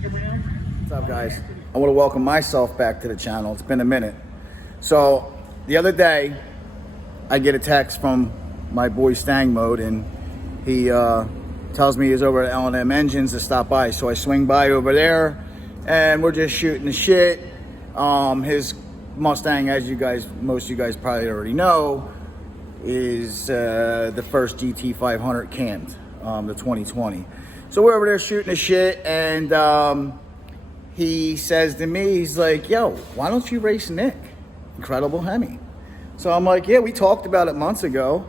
What's up, guys? I want to welcome myself back to the channel. It's been a minute. So the other day, I get a text from my boy Stang Mode, and he tells me he's over at L&M Engines to stop by. So I swing by over there, and we're just shooting the shit. His Mustang, as most of you guys probably already know, is the first GT500 cammed, the 2020. So we're over there shooting the shit, and he says to me, he's like, yo, why don't you race Nick? Incredible Hemi. So I'm like, yeah, we talked about it months ago.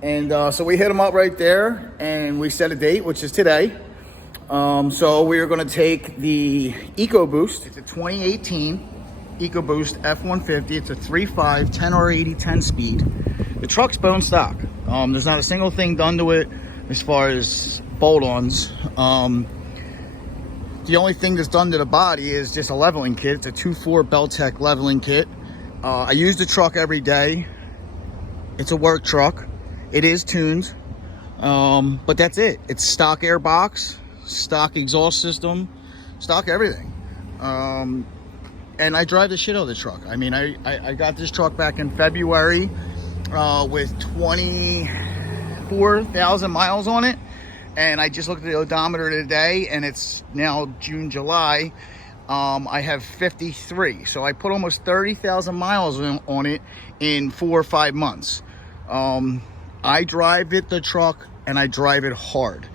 And so we hit him up right there, and we set a date, which is today. So we're gonna take the Ecoboost. It's a 2018 Ecoboost F-150. It's a 3.5, 10R80, 10-speed. The truck's bone stock. There's not a single thing done to it as far as bolt-ons. The only thing that's done to the body is just a leveling kit. It's a 2.4 Beltec leveling kit. I use the truck every day. It's a work truck. It is tuned, but that's it. It's stock air box, stock exhaust system, stock everything. And I drive the shit out of the truck. I mean, I got this truck back in February with 24,000 miles on it. And I just looked at the odometer today, and it's now June, July. I have 53. So I put almost 30,000 miles on it in 4 or 5 months. I drive the truck, and I drive it hard.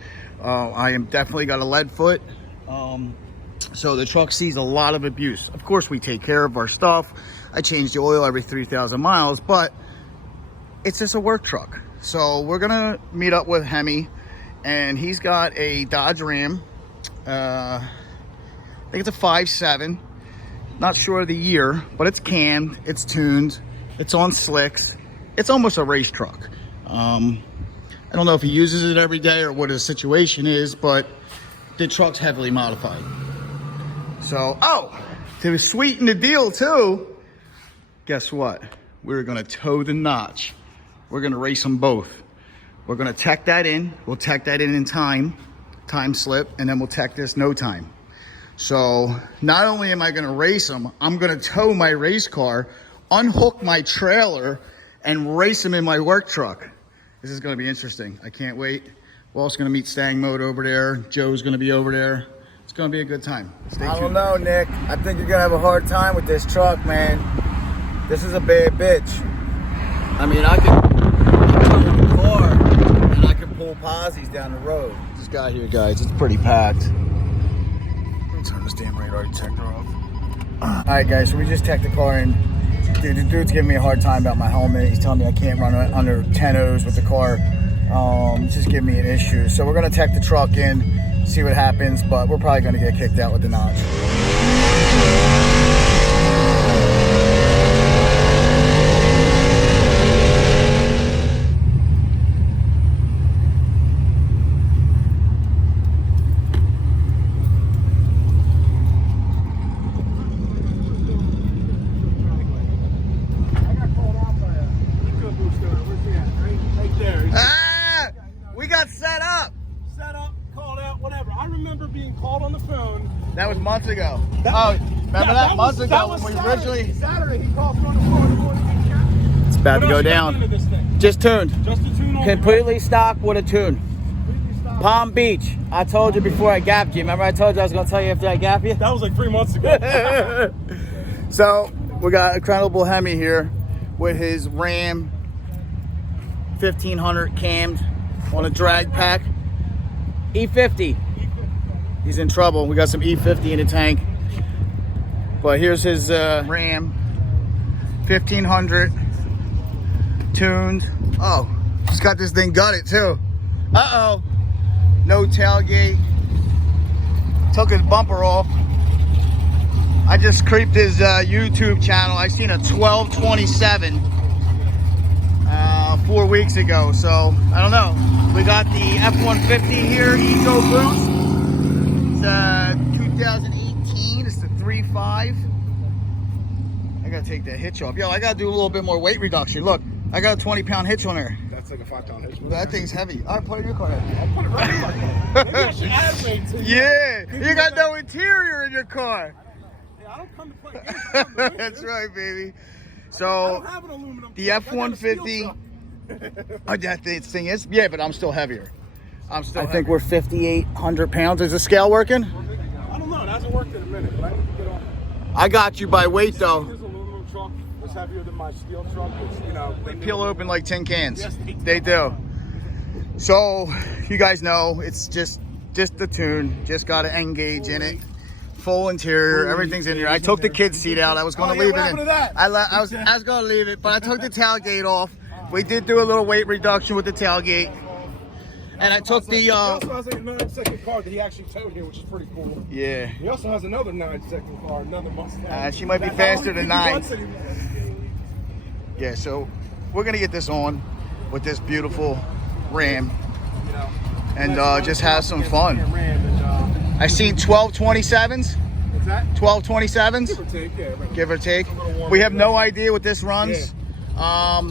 I am definitely got a lead foot. So the truck sees a lot of abuse. Of course, we take care of our stuff. I change the oil every 3,000 miles, but it's just a work truck. So we're gonna meet up with Hemi, and he's got a Dodge Ram. I think it's a 5.7. Not sure of the year, but it's cammed, it's tuned, it's on slicks. It's almost a race truck. I don't know if he uses it every day or what his situation is, but the truck's heavily modified. So, to sweeten the deal too, guess what? We're gonna toe the notch. We're gonna race them both. We're gonna tech that in. We'll tech that in time slip, and then we'll tech this no time. So not only am I gonna race them, I'm gonna tow my race car, unhook my trailer, and race them in my work truck. This is gonna be interesting. I can't wait. We're also gonna meet Stang Mode over there. Joe's gonna be over there. It's gonna be a good time. Stay tuned. I don't know, Nick. I think you're gonna have a hard time with this truck, man. This is a bad bitch. I mean, I can tow the car, and I can pull posies down the road. This guy here, guys, it's pretty packed. Let's turn this damn radar detector off. All right, guys, so we just teched the car in. Dude, the dude's giving me a hard time about my helmet. He's telling me I can't run under 10 O's with the car. It's just giving me an issue. So we're gonna tech the truck in, see what happens, but we're probably gonna get kicked out with the notch. That was months ago. Remember that? Months ago that was when we originally... Saturday, he called me on the phone. It's about to go down. Just tuned. Just a tune on Completely stock with a tune. Palm Beach. I told you before I gapped you. Remember I told you I was going to tell you after I gap you? That was like 3 months ago. So, we got incredible Hemi here with his Ram 1500 cammed on a drag pack. E50. He's in trouble. We got some E50 in the tank. But here's his Ram 1500 tuned. Oh, just got this thing gutted too. Uh-oh. No tailgate. Took his bumper off. I just creeped his YouTube channel. I seen a 1227 4 weeks ago. So, I don't know. We got the F-150 here, Ecoboost. It's 2018. It's the 3.5. I gotta take that hitch off. Yo, I gotta do a little bit more weight reduction. Look, I got a 20-pound hitch on there. That's like a 5-ton hitch. That thing's heavy. All right, put it in your car. I'll put it right in my car. Maybe I should add weight to it. Yeah, you got no interior in your car. Yeah, I don't come to play games. I come to win, That's dude. right, baby. I So don't have an aluminum the truck. I got a steel F-150. truck. Oh, that thing is? Yeah, but I'm still heavier. I Oh, think we're 5,800 pounds. Is the scale working? I don't know. It hasn't worked in a minute, but I need to get on. I got you by weight, though. This aluminum truck is heavier than my steel truck. It's, you know, They peel open like tin cans. Yes, They do. So, you guys know, it's just the tune. Just got an N gauge in it. Full interior. Everything's in here. I took the kid's seat out. I was going to leave what it happened in. to that? I was going to leave it, but I took the tailgate off. We did do a little weight reduction with the tailgate. And I took the... He also has like a 9-second car that he actually towed here, which is pretty cool. Yeah. He also has another 9-second car, another Mustang. She might be faster than 9. Yeah, so we're going to get this on with this beautiful Ram and just have some fun. I seen 1227s. What's that? 1227s. Give or take, yeah. Give or take. We have no idea what this runs. I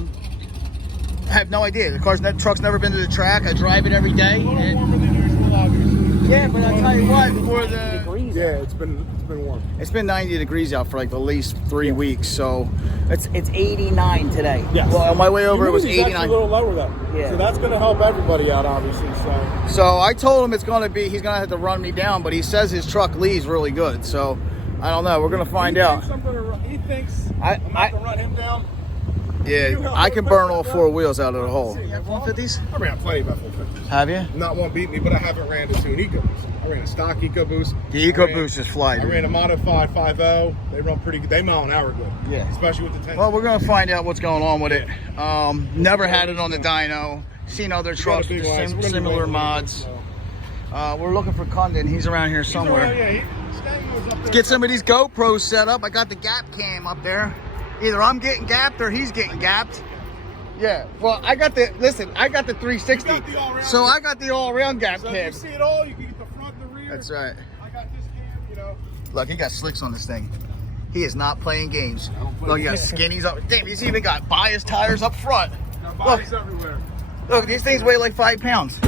have no idea. The truck's never been to the track. I drive it every day. A little warmer than usual, obviously. Yeah, but I tell you what, for the Yeah, it's been warm. it's been 90 degrees out for like at least 3 weeks, so It's 89 today. Yes. well, on my way over it was Humidity's actually 89. a little lower though. Yeah. So that's going to help everybody out, obviously. So I told him he's gonna have to run me down, but he says his truck leaves really good. So I don't know. We're gonna find out. He thinks I- I'm not going to run him down. Yeah, I can burn all 4 wheels out of the hole. F-150s? I ran plenty of F-150s. Have you? Not one beat me, but I haven't ran the tune Ecoboost. I ran a stock Ecoboost. The Ecoboost is fly. I ran a modified 5.0. They run pretty good. They mile an hour good. Yeah. Especially with the 10. Well, we're gonna find out what's going on with it. Never had it on the dyno. Seen other trucks with similar mods. We're looking for Condon. He's around here somewhere. Let's get some of these GoPros set up. I got the gap cam up there. Either I'm getting gapped or he's getting gapped. Yeah. Well, I got the 360. You got the all-around. So I got the all-around gap So if cam. you see it all, you can get the front and the rear. That's right. I got this cam, you know. Look, he got slicks on this thing. He is not playing games. don't play Look, he got games. skinnies up. Damn, he's even got bias tires up front. Got bodies everywhere. Look, these things weigh like 5 pounds.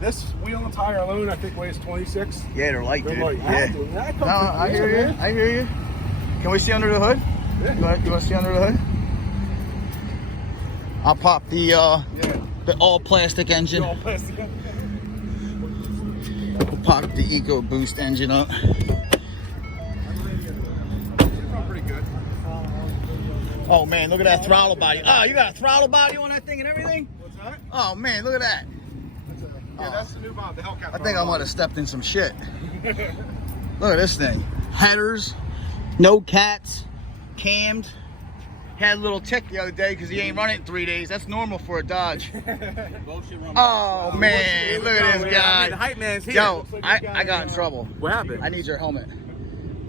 This wheel and tire alone, I think, weighs 26. Yeah, they're light, They're dude. light. Yeah. That comes No, from I the hear rear, you. man. I hear you. Can we see under the hood? Yeah. You want to see under the hood? I'll pop the all plastic engine. All plastic. We'll pop the Ecoboost engine up. Pretty good. Oh man, look at that throttle body. Oh, you got a throttle body on that thing and everything? What's that? Oh man, look at that. Yeah, that's the new mod, the Hellcat. I think I might have stepped in some shit. Look at this thing. Headers, no cats, cammed. Had a little tick the other day because he ain't run it in 3 days. That's normal for a Dodge. Oh man, look at this guy. The hype man's here. Yo, I got in trouble. What happened? I need your helmet.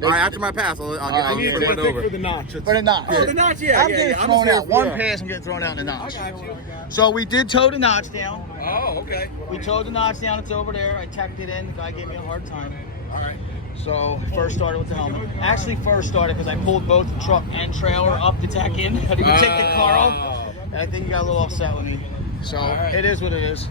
All right, after my pass, I'll right, get yeah, it over. For the notch. For the notch. Oh, the notch, yeah, I'm yeah, getting yeah. I'm thrown just out. here One for- pass, I'm getting thrown out in the notch. I got you. So we did tow the notch down. Oh, okay. We towed the notch down. It's over there. I tacked it in. The guy gave me a hard time. All right. So first started with the helmet. Actually, first started because I pulled both the truck and trailer up to tack in. I didn't take the car off. And I think he got a little upset with me. So right. it is what it is.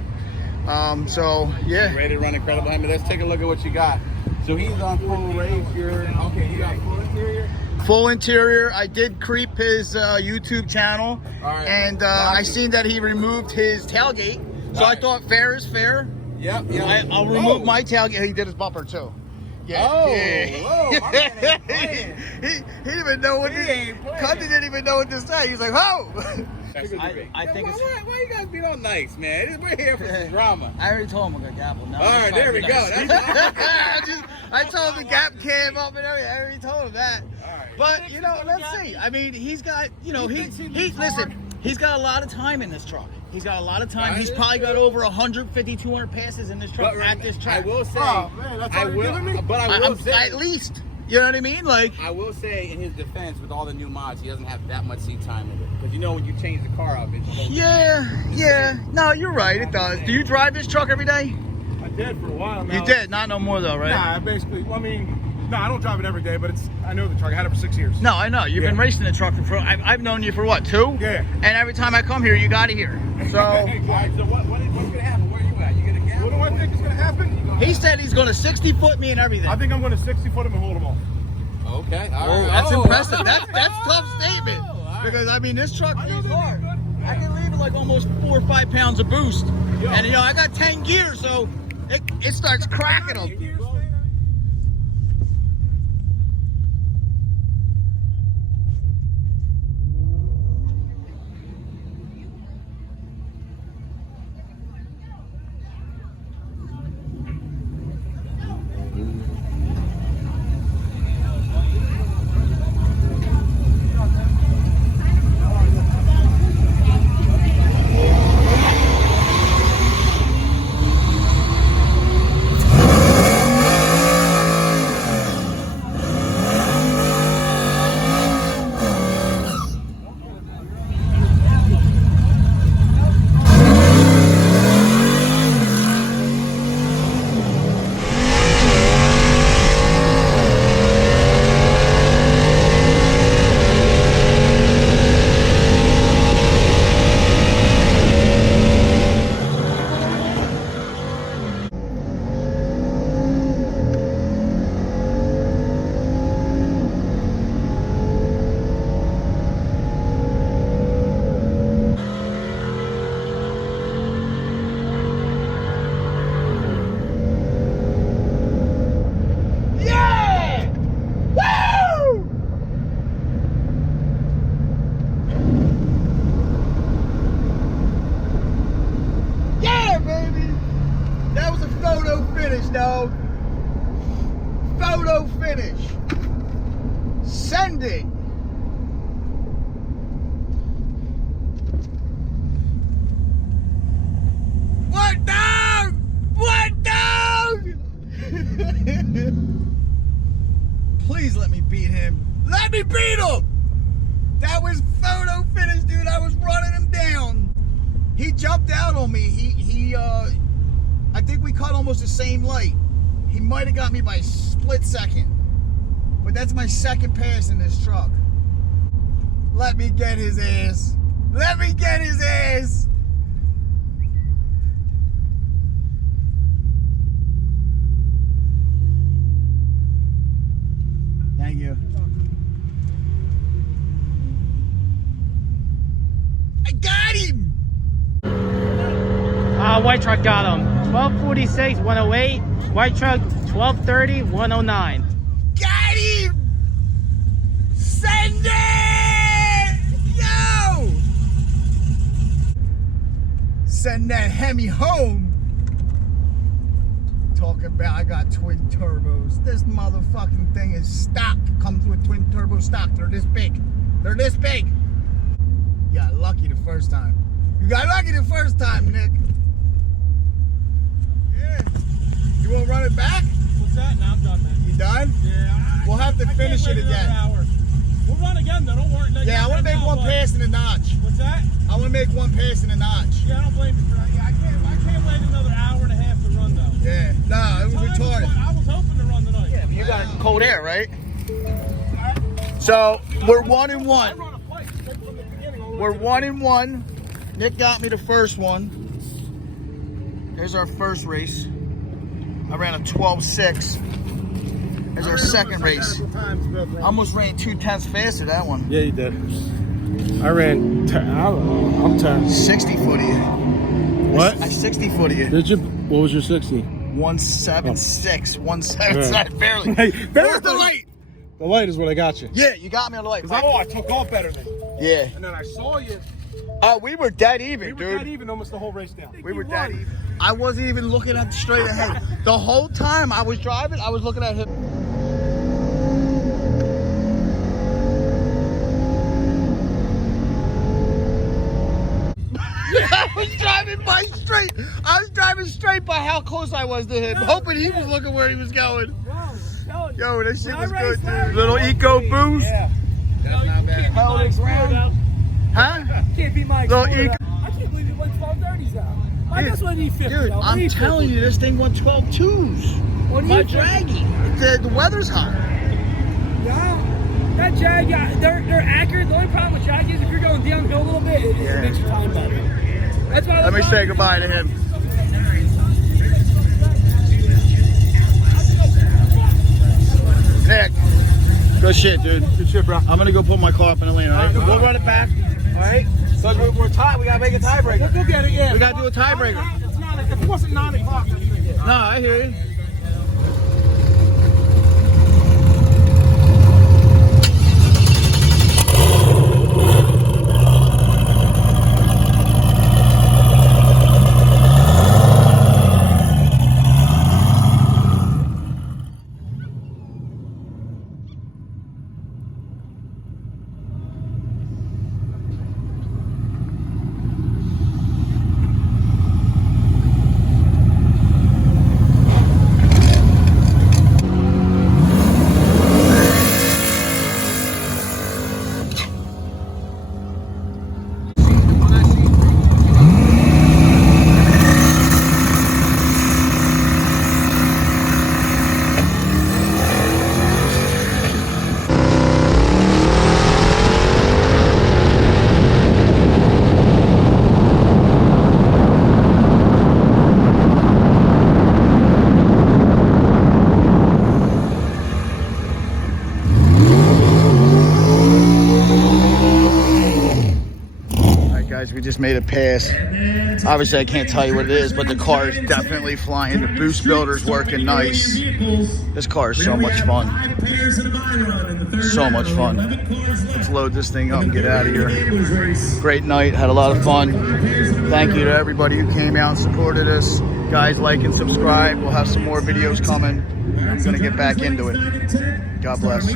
So yeah. Ready to run Incredible Hemi. Let's take a look at what you got. So he's on full race here. Okay, you got full interior. Full interior. I did creep his YouTube channel, All right. and I seen that he removed his tailgate. So I thought fair is fair. Yep. I'll remove my tailgate. He did his bumper too. Yeah. Oh, yeah. whoa, my man ain't playing. he didn't even know what He this. ain't playing. Cuddy didn't even know what to say. He's like, "Oh." I think why you guys being all nice, man? We're here for some drama. I already told him I'm gonna gamble. No, All right, there we go. I told him the gap cam up and everything. I already told him that. All right. But you know, let's see. I mean, he's got, you know, he listen. He's got a lot of time in this truck. He's got a lot of time. He's probably got over 150, 200 passes in this truck at this track. I will say, Oh, man, that's all you're giving me? but I will say, at least. You know what I mean? Like, I will say, in his defense, with all the new mods, he doesn't have that much seat time in it. Because you know, when you change the car up, it's yeah. No, you're right. It does. Do you drive this truck every day? I did for a while now. You did. Not no more though, right? Nah, basically, I mean, No, I don't drive it every day, but I know the truck. I had it for 6 years. No, I know. You've been racing the truck for. I've known you for what, 2? Yeah. And every time I come here, you got it here. So All right, so what's going to happen? Where are you at? You going to get? What do I think is going to happen? he said he's going to 60-foot me and everything. I think I'm going to 60-foot him and hold him off. Okay. Oh, that's impressive. That's tough statement. Because I mean, this truck is hard. I can leave it like almost 4 or 5 pounds of boost, and you know I got 10 gears, so it starts cracking them. Dog. Photo finish. Sending. What dog? What dog? Please let me beat him. Let me beat him. That was photo finish, dude. I was running him down. He jumped out on me. I think we caught almost the same light. He might have got me by a split second. But that's my second pass in this truck. Let me get his ass. Let me get his ass. Thank you. I got him. White truck got him. 1246, 108. White truck, 1230, 109. Got him! Send it! Yo! Send that Hemi home. Talking about I got twin turbos. This motherfucking thing is stock. Comes with twin turbo stock. They're this big. They're this big. You got lucky the first time. You got lucky the first time, Nick. Yeah. You won't run it back? What's that? No, I'm done, man. You done? Yeah. We'll have to finish it again. Hour. We'll run again, though. Don't worry. Yeah, I want to make one pass in the notch. What's that? I want to make one pass in the notch. Yeah, I don't blame you for that. Yeah, I can't wait another hour and a half to run, though. Yeah. Nah, it was retarded. I was hoping to run tonight. Yeah, but you got cold air, right? So, we're 1-1. I run a flight from the beginning all the way We're to the 1-1. Nick got me the first one. There's our first race. I ran a 12.6. There's our second race. I almost ran 2/10 faster that one. Yeah, you did. I ran, I don't know, I'm 10. 60 foot of you. What? I 60 foot of you. Did you? What was your 60? 176. 177. Barely. Hey, Where's the light? The light is what I got you. Yeah, you got me on the light. I took off better than you. Yeah. And then I saw you. Oh, we were dead even, We dude. were dead even almost the whole race down. We were dead even. I wasn't even looking at the straight ahead. The whole time I was driving, I was looking at him. I was driving by straight. I was driving straight by how close I was to him, hoping he was looking where he was going. Yo, this shit was good, dude. Little Ecoboost. Yeah. That's not bad. Held it ground. Huh? Can't be my Little Explorer. Eco. I can't believe you went 1230s now. I Dude, guess what I need 50. Dude, I'm telling you, this thing went 12.2s. What are My you draggy. The weather's hot. Yeah. That Jag, yeah, they're accurate. The only problem with Jag is if you're going downhill a little bit, it makes your time better. That's why. Let me say goodbye to him. Nick. Good shit, dude. Good shit, bro. I'm gonna go put my car up in the lane, all right? We'll run it back, all right? So we're tied. We gotta make a tiebreaker. We'll get it, yeah. We gotta do a tiebreaker. It's not like, if it wasn't 9 o'clock, I'd even get it. No, I hear you. Guys, we just made a pass. Obviously, I can't tell you what it is, but the car is definitely flying. The boost builder's working nice. This car is so much fun. So much fun. Let's load this thing up and get out of here. Great night. Had a lot of fun. Thank you to everybody who came out and supported us. Guys, like and subscribe. We'll have some more videos coming. I'm going to get back into it. God bless.